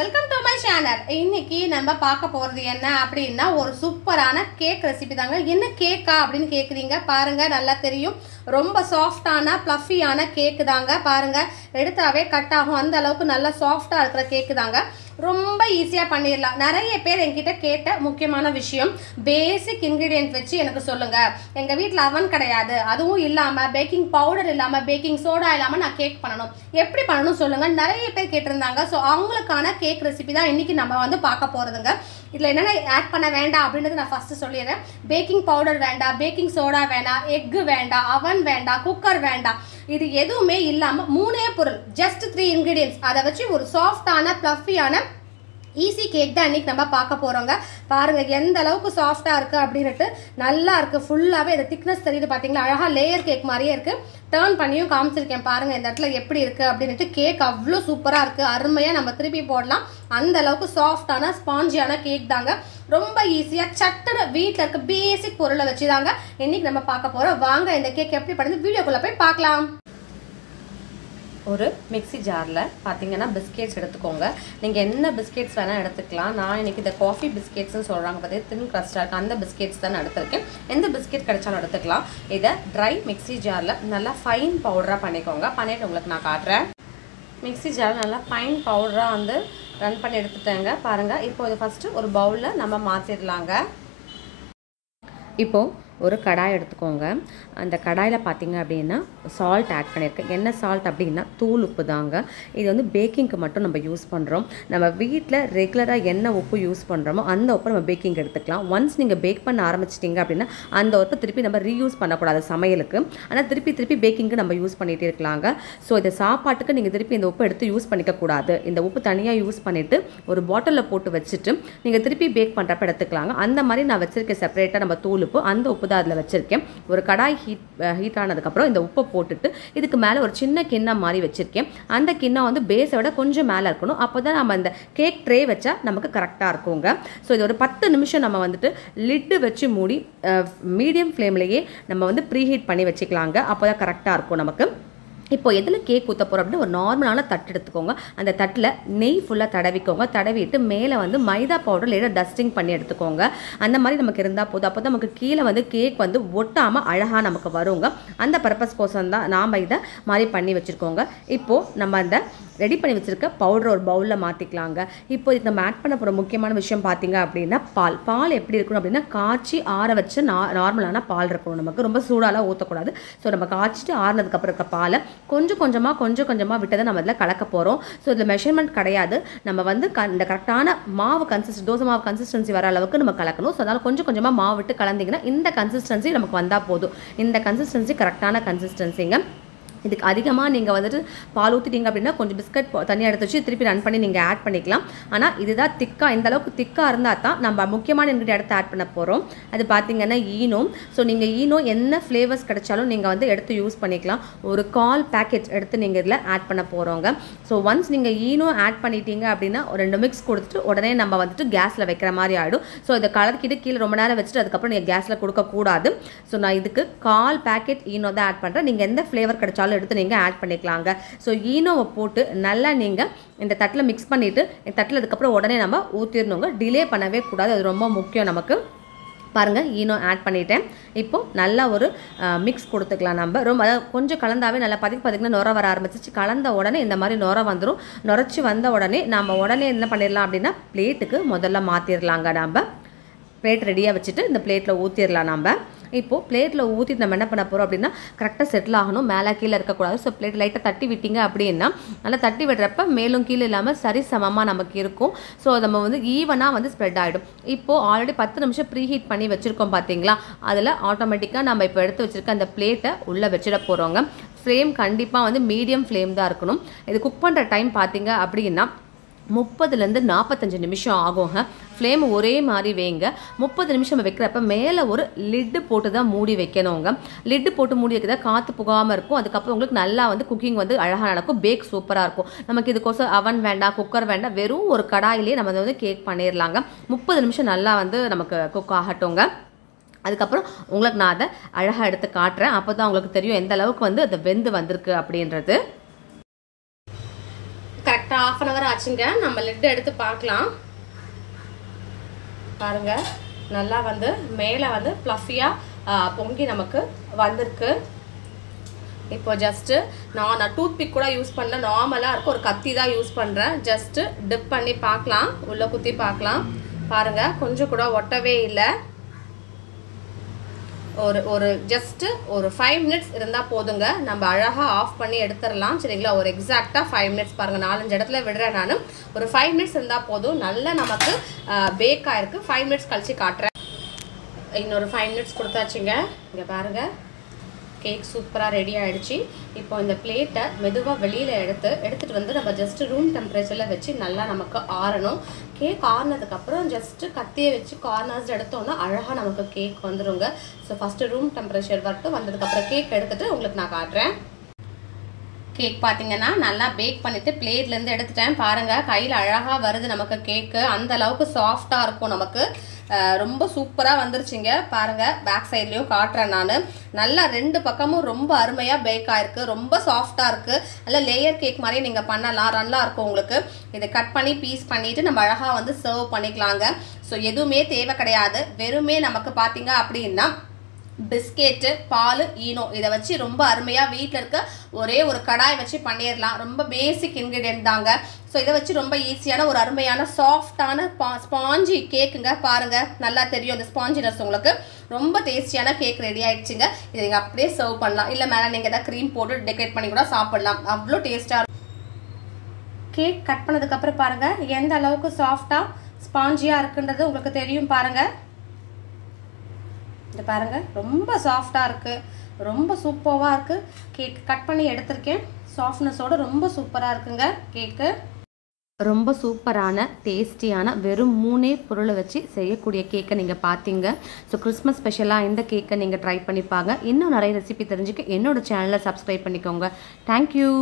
Welcome to my channel. இன்னைக்கு நம்ம பார்க்க போறது என்ன அப்படின்னா ஒரு சூப்பரான கேக் ரெசிபி தாங்க. என்ன கேக்கா அப்படின்னு கேக்குறீங்க, பாருங்க நல்லா தெரியும். ரொம்ப சாஃப்டான பிளஃபியான கேக்கு தாங்க. பாருங்க எடுத்தாவே கட் ஆகும், அந்த அளவுக்கு நல்லா சாஃப்டா இருக்கிற கேக்கு தாங்க. ரொம்ப ஈஸியா பண்ணிடலாம். நிறைய பேர் என்கிட்ட கேட்ட முக்கியமான விஷயம், பேசிக் இன்கிரீடியன்ட் வச்சு எனக்கு சொல்லுங்க. எங்க வீட்டில் அவன் கிடையாது, அதுவும் இல்லாம பேக்கிங் பவுடர் இல்லாம பேக்கிங் சோடா இல்லாம நான் கேக் பண்ணணும், எப்படி பண்ணணும் சொல்லுங்க. நிறைய பேர் கேட்டிருந்தாங்க. ஸோ அவங்களுக்கான கேக் ரெசிபி தான் இன்னைக்கு நம்ம வந்து பார்க்க போறதுங்க. இதுல என்னென்ன ஆட் பண்ண வேண்டாம் அப்படின்றது நான் ஃபர்ஸ்ட் சொல்லிடுறேன். பேக்கிங் பவுடர் வேண்டாம், பேக்கிங் சோடா வேண்டாம், எக் வேண்டாம், அவன் வேண்டாம், குக்கர் வேண்டாம். இது எதுவுமே இல்லாம மூணே பொருள், ஜஸ்ட் 3 இன்கிரீடியன்ட்ஸ். அதை வச்சு ஒரு சாஃப்டான பிளஃபியான ஈஸி கேக் தான் இன்னைக்கு நம்ம பார்க்க போறோங்க. பாருங்க எந்த அளவுக்கு சாஃப்டா இருக்கு அப்படின்ட்டு, நல்லா இருக்கு. ஃபுல்லாவே இந்த திக்னஸ் தெரியுது பாத்தீங்களா, அழகா லேயர் கேக் மாதிரியே இருக்கு. டர்ன் பண்ணியும் காமிச்சிருக்கேன் பாருங்க இந்த இடத்துல எப்படி இருக்கு அப்படின்ட்டு. கேக் அவ்வளோ சூப்பரா இருக்கு, அருமையா நம்ம திருப்பி போடலாம். அந்த அளவுக்கு சாஃப்டான ஸ்பாஞ்சியான கேக் தாங்க. ரொம்ப ஈஸியா சட்டுன்னு வீட்டில் இருக்க பேசிக் பொருளை வச்சுதாங்க இன்னைக்கு நம்ம பார்க்க போறோம். வாங்க இந்த கேக் எப்படி பண்ணுது வீடியோக்குள்ள போய் பார்க்கலாம். ஒரு மிக்ஸி ஜாரில் பார்த்தீங்கன்னா பிஸ்கெட்ஸ் எடுத்துக்கோங்க. நீங்கள் என்ன பிஸ்கெட்ஸ் வேணால் எடுத்துக்கலாம். நான் இன்றைக்கி இந்த காஃபி பிஸ்கெட்ஸ்னு சொல்கிறாங்க பார்த்தீங்கன்னா, தின் க்ரஸ்டாக இருக்குது, அந்த பிஸ்கெட்ஸ் தான் நான் எடுத்துருக்கேன். எந்த பிஸ்கெட் கிடைச்சாலும் எடுத்துக்கலாம். இதை ட்ரை மிக்ஸி ஜாரில் நல்லா ஃபைன் பவுடராக பண்ணிக்கோங்க. பண்ணிவிட்டு உங்களுக்கு நான் காட்டுறேன். மிக்ஸி ஜாரில் நல்லா ஃபைன் பவுடராக வந்து ரன் பண்ணி எடுத்துட்டேங்க. பாருங்கள், இப்போ இது ஃபஸ்ட்டு ஒரு பவுலில் நம்ம மாற்றிடலாங்க. இப்போது ஒரு கடாய் எடுத்துக்கோங்க. அந்த கடாயில் பார்த்தீங்க அப்படின்னா சால்ட் ஆட் பண்ணியிருக்கேன். என்ன சால்ட் அப்படின்னா தூள் உப்பு தாங்க. இது வந்து பேக்கிங்க்கு மட்டும் நம்ம யூஸ் பண்ணுறோம். நம்ம வீட்டில் ரெகுலராக என்ன உப்பு யூஸ் பண்ணுறோமோ அந்த உப்பு நம்ம பேக்கிங் எடுத்துக்கலாம். ஒன்ஸ் நீங்கள் பேக் பண்ண ஆரம்பிச்சிட்டிங்க அப்படின்னா அந்த உப்பு திருப்பி நம்ம ரீயூஸ் பண்ணக்கூடாது சமையலுக்கு. ஆனால் திருப்பி பேக்கிங்க்கு நம்ம யூஸ் பண்ணிகிட்டே இருக்கலாங்க. ஸோ இந்த சாப்பாட்டுக்கு நீங்கள் திருப்பி இந்த உப்பு எடுத்து யூஸ் பண்ணிக்கக்கூடாது. இந்த உப்பு தனியாக யூஸ் பண்ணிவிட்டு ஒரு பாட்டிலில் போட்டு வச்சுட்டு நீங்கள் திருப்பி பேக் பண்ணுறப்ப எடுத்துக்கலாங்க. அந்த மாதிரி நான் வச்சுருக்கேன் செப்பரேட்டாக நம்ம தூள் உப்பு. அந்த உப்பு தான் அதில் வச்சுருக்கேன். ஒரு கடாய் ஹீட் ஆனதுக்கப்புறம் இந்த உப்பை போட்டுட்டு இதுக்கு மேலே ஒரு சின்ன கிண்ணம் மாதிரி வச்சுருக்கேன். அந்த கிண்ணம் வந்து பேஸை விட கொஞ்சம் மேலே இருக்கணும். அப்போ தான் நம்ம அந்த கேக் ட்ரே வச்சா நமக்கு கரெக்டாக இருக்குங்க. ஸோ இது ஒரு 10 நிமிஷம் நம்ம வந்துட்டு லிட்டு வச்சு மூடி மீடியம் ஃப்ளேம்லேயே நம்ம வந்து ப்ரீஹீட் பண்ணி வச்சுக்கலாங்க. அப்போ தான் கரெக்டாக இருக்கும் நமக்கு. இப்போ எதில் கேக் ஊற்ற போகிறோம் அப்படின்னா ஒரு நார்மலான தட்டு எடுத்துக்கோங்க. அந்த தட்டில் நெய் ஃபுல்லாக தடவிக்கோங்க. தடவிட்டு மேலே வந்து மைதா பவுடர் லேட்டாக டஸ்டிங் பண்ணி எடுத்துக்கோங்க. அந்த மாதிரி நமக்கு இருந்தால் போதும். அப்போ தான் நமக்கு கீழே வந்து கேக் வந்து ஒட்டாமல் அழகாக நமக்கு வருங்க. அந்த பர்பஸ் கோசம் தான் நாம் இதை மாதிரி பண்ணி வச்சுருக்கோங்க. இப்போது நம்ம அந்த ரெடி பண்ணி வச்சுருக்க பவுடர் ஒரு பவுலில் மாற்றிக்கலாங்க. இப்போ இதுக்கு நம்ம ஆட் பண்ண போகிற முக்கியமான விஷயம் பார்த்தீங்க அப்படின்னா பால் எப்படி இருக்கணும் அப்படின்னா காய்ச்சி ஆற வச்ச நார்மலான பால் இருக்கணும். நமக்கு ரொம்ப சூடாலாம் ஊற்றக்கூடாது. ஸோ நம்ம காய்ச்சிட்டு ஆறினதுக்கப்புறம் இருக்க பாலை கொஞ்சம் கொஞ்சமாக விட்டதை நம்ம இதில் கலக்க போகிறோம். ஸோ இதில் மெஷர்மெண்ட் கிடையாது. நம்ம வந்து இந்த கரெக்டான மாவு தோசை மாவு கன்சிஸ்டன்சி வர அளவுக்கு நம்ம கலக்கணும். ஸோ அதனால் கொஞ்சமாக மாவு விட்டு கலந்திங்கன்னா இந்த கன்சிஸ்டன்சி நமக்கு வந்தால் போதும். இந்த கன்சிஸ்டன்சி கரெக்டான கன்சிஸ்டன்சிங்க. இதுக்கு அதிகமாக நீங்கள் வந்துட்டு பால் ஊற்றிட்டீங்க அப்படின்னா கொஞ்சம் பிஸ்கட் தனியாக எடுத்து வச்சு திருப்பி ரன் பண்ணி நீங்கள் ஆட் பண்ணிக்கலாம். ஆனால் இதுதான் திக்காக, இந்த அளவுக்கு திக்காக இருந்தால் தான் நம்ம முக்கியமான இன்கிரிடியன்ட் எடுத்து ஆட் பண்ண போகிறோம். அது பார்த்தீங்கன்னா ஈனோ. ஸோ நீங்கள் ஈனோ என்ன ஃப்ளேவர்ஸ் கிடைச்சாலும் நீங்கள் வந்து எடுத்து யூஸ் பண்ணிக்கலாம். ஒரு 1/4 பேக்கெட் எடுத்து நீங்கள் இதில் ஆட் பண்ண போகிறோங்க. ஸோ ஒன்ஸ் நீங்கள் ஈனோ ஆட் பண்ணிட்டீங்க அப்படின்னா ஒரு 2 மிக்ஸ் கொடுத்துட்டு உடனே நம்ம வந்துட்டு கேஸில் வைக்கிற மாதிரி ஆகிடும். ஸோ இதை கலக்கிட்டு கீழே ரொம்ப நேரம் வச்சுட்டு அதுக்கப்புறம் நீங்கள் கேஸில் கொடுக்கக்கூடாது. ஸோ நான் இதுக்கு 1/4 பேக்கெட் ஈனோ தான் ஆட் பண்ணுறேன். நீங்கள் எந்த ஃப்ளேவர் கிடைச்சாலும் எடுத்து நீங்கள் ஆட் பண்ணிக்கலாங்க. ஸோ ஈனோவை போட்டு நல்லா நீங்கள் இந்த தட்டில் மிக்ஸ் பண்ணிவிட்டு தட்டில் அதுக்கப்புறம் உடனே நம்ம ஊற்றிடணுங்க. டிலே பண்ணவே கூடாது, அது ரொம்ப முக்கியம் நமக்கு. பாருங்கள், ஈனோ ஆட் பண்ணிட்டேன். இப்போது நல்லா ஒரு மிக்ஸ் கொடுத்துக்கலாம். நம்ம ரொம்ப கொஞ்சம் கலந்தாவே நல்லா பதிக்குன்னா நுர வர ஆரம்பிச்சிச்சு. கலந்த உடனே இந்த மாதிரி நுர வந்துடும். நுரைச்சி வந்த உடனே நம்ம உடனே என்ன பண்ணிடலாம் அப்படின்னா பிளேட்டுக்கு முதல்ல மாற்றிடலாங்க. நம்ம பிளேட் ரெடியாக வச்சுட்டு இந்த பிளேட்டில் ஊற்றிடலாம். நம்ம இப்போது பிளேட்டில் ஊற்றிட்டு நம்ம என்ன பண்ண போகிறோம் அப்படின்னா கரெக்டாக செட்டில் ஆகணும், மேலே கீழே இருக்கக்கூடாது. ஸோ பிளேட் லைட்டாக தட்டி விட்டீங்க அப்படின்னா நல்லா தட்டி விடுறப்ப மேலும் கீழே இல்லாமல் சரி சமமாக நமக்கு இருக்கும். ஸோ நம்ம வந்து ஈவனாக வந்து ஸ்ப்ரெட் ஆகிடும். இப்போது ஆல்ரெடி 10 நிமிஷம் ப்ரீ ஹீட் பண்ணி வச்சுருக்கோம் பார்த்தீங்களா, அதில் ஆட்டோமேட்டிக்காக நம்ம இப்போ எடுத்து வச்சுருக்க அந்த பிளேட்டை உள்ளே வச்சிட போகிறோங்க. ஃப்ளேம் கண்டிப்பாக வந்து மீடியம் ஃப்ளேம் தான் இருக்கணும். இது குக் பண்ணுற டைம் பார்த்தீங்க அப்படின்னா 30லேருந்து 45 நிமிஷம் ஆகுங்க. ஃப்ளேம் ஒரே மாதிரி வைங்க. 30 நிமிஷம் வைக்கிறப்ப மேலே ஒரு லிட்டு போட்டு தான் மூடி வைக்கணுங்க. லிட்டு போட்டு மூடி வைக்கிறதா காற்று புகாமல் இருக்கும். அதுக்கப்புறம் உங்களுக்கு நல்லா வந்து குக்கிங் வந்து அழகாக நடக்கும். பேக் சூப்பராக இருக்கும். நமக்கு இதுக்கோசம் அவன் வேண்டாம், குக்கர் வேண்டாம், வெறும் ஒரு கடாயிலே நம்ம வந்து கேக் பண்ணிடலாங்க. 30 நிமிஷம் நல்லா வந்து நமக்கு குக் ஆகட்டுங்க. அதுக்கப்புறம் உங்களுக்கு நான் அதை அழகாக எடுத்து காட்டுறேன். அப்போ தான் உங்களுக்கு தெரியும் எந்த அளவுக்கு வந்து அது வெந்து வந்திருக்கு அப்படின்றது. கரெக்டாக கரெக்டாக 1/2 hour ஆச்சுங்க. நம்ம லிட் எடுத்து பார்க்கலாம். பாருங்க நல்லா வந்து மேலே வந்து ஃப்ளஃபியாக பொங்கி நமக்கு வந்திருக்கு. இப்போ ஜஸ்ட்டு நான் டூத் பிக் கூட யூஸ் பண்ணல, நார்மலாக இருக்கும், ஒரு கத்தி தான் யூஸ் பண்ணுறேன். ஜஸ்ட்டு டிப் பண்ணி பார்க்கலாம், உள்ளே குத்தி பார்க்கலாம். பாருங்கள் கொஞ்சம் கூட ஒட்டவே இல்லை. ஒரு ஜஸ்ட்டு ஒரு 5 minutes இருந்தால் போதுங்க, நம்ம அழகாக ஆஃப் பண்ணி எடுத்துடலாம். சரிங்களா? ஒரு எக்ஸாக்டாக 5 minutes பாருங்கள், 4-5 இடத்துல விடுறேன் நான். ஒரு 5 minutes இருந்தால் போதும். நல்லா நமக்கு பேக் ஆகிருக்கு. 5 minutes கழிச்சு காட்டுறேன். இன்னொரு 5 minutes கொடுத்தாச்சுங்க. இங்கே பாருங்கள் கேக் சூப்பராக ரெடி ஆகிடுச்சு. இப்போ இந்த பிளேட்டை மெதுவாக வெளியில் எடுத்துகிட்டு வந்து நம்ம ஜஸ்ட்டு ரூம் டெம்பரேச்சரில் வச்சு நல்லா நமக்கு ஆறணும். கேக் ஆறினதுக்கப்புறம் ஜஸ்ட்டு கத்தியை வச்சு கார்னர்ஸ் எடுத்தோன்னா அழகாக நமக்கு கேக் வந்துடுங்க. ஸோ ஃபஸ்ட்டு ரூம் டெம்பரேச்சர் வரட்டும், வந்ததுக்கப்புறம் கேக் எடுத்துகிட்டு உங்களுக்கு நான் காட்டுறேன். கேக் பார்த்தீங்கன்னா நல்லா பேக் பண்ணிவிட்டு பிளேட்லேருந்து எடுத்துட்டேன். பாருங்கள் கையில் அழகாக வருது நமக்கு கேக்கு. அந்த அளவுக்கு சாஃப்டாக இருக்கும் நமக்கு. ரொம்ப சூப்பராக வந்துருச்சுங்க. பாருங்கள் பேக் சைட்லேயும் காட்டுறேன் நான். நல்லா 2 பக்கமும் ரொம்ப அருமையாக பேக் ஆகிருக்கு. ரொம்ப சாஃப்டாக இருக்குது. நல்லா லேயர் கேக் மாதிரியே நீங்கள் பண்ணலாம், நல்லா இருக்கும் உங்களுக்கு. இதை கட் பண்ணி பீஸ் பண்ணிவிட்டு நம்ம அழகாக வந்து சர்வ் பண்ணிக்கலாங்க. ஸோ எதுவுமே தேவை கிடையாது. வெறுமே நமக்கு பார்த்தீங்க அப்படின்னா பிஸ்கெட்டு, பால், ஈனோ இதை வச்சு ரொம்ப அருமையாக வீட்டில் இருக்க ஒரே ஒரு கடாய் வச்சு பண்ணிடலாம். ரொம்ப பேசிக் இன்க்ரீடியன்ட் தாங்க. ஸோ இதை வச்சு ரொம்ப ஈஸியான ஒரு அருமையான சாஃப்டான ஸ்பாஞ்சி கேக்குங்க. பாருங்கள் நல்லா தெரியும் இந்த ஸ்பாஞ்சினஸ் உங்களுக்கு. ரொம்ப டேஸ்டியான கேக் ரெடி ஆகிடுச்சுங்க. இதை நீங்கள் அப்படியே சர்வ் பண்ணலாம், இல்லை மேலே நீங்கள் எதாவது க்ரீம் போட்டு டெக்கரேட் பண்ணி கூட சாப்பிடலாம். அவ்வளோ டேஸ்ட்டாக இருக்கும். கேக் கட் பண்ணதுக்கப்புறம் பாருங்கள் எந்த அளவுக்கு சாஃப்டாக ஸ்பாஞ்சியாக இருக்குன்றது உங்களுக்கு தெரியும். பாருங்கள் இது பாருங்கள் ரொம்ப சாஃப்டாக இருக்குது, ரொம்ப சூப்பராக இருக்குது. கேக் கட் பண்ணி எடுத்திருக்கேன். சாஃப்ட்னஸோடு ரொம்ப சூப்பராக இருக்குங்க கேக்கு. ரொம்ப சூப்பரான டேஸ்டியான வெறும் 3 பொருளை வச்சு செய்யக்கூடிய கேக்கை நீங்கள் பார்த்தீங்க. ஸோ கிறிஸ்மஸ் ஸ்பெஷலாக இந்த கேக்கை நீங்கள் ட்ரை பண்ணிப்பாங்க. இன்னும் நிறைய ரெசிபி தெரிஞ்சுக்க என்னோடய சேனலை சப்ஸ்கிரைப் பண்ணிக்கோங்க. தேங்க்யூ.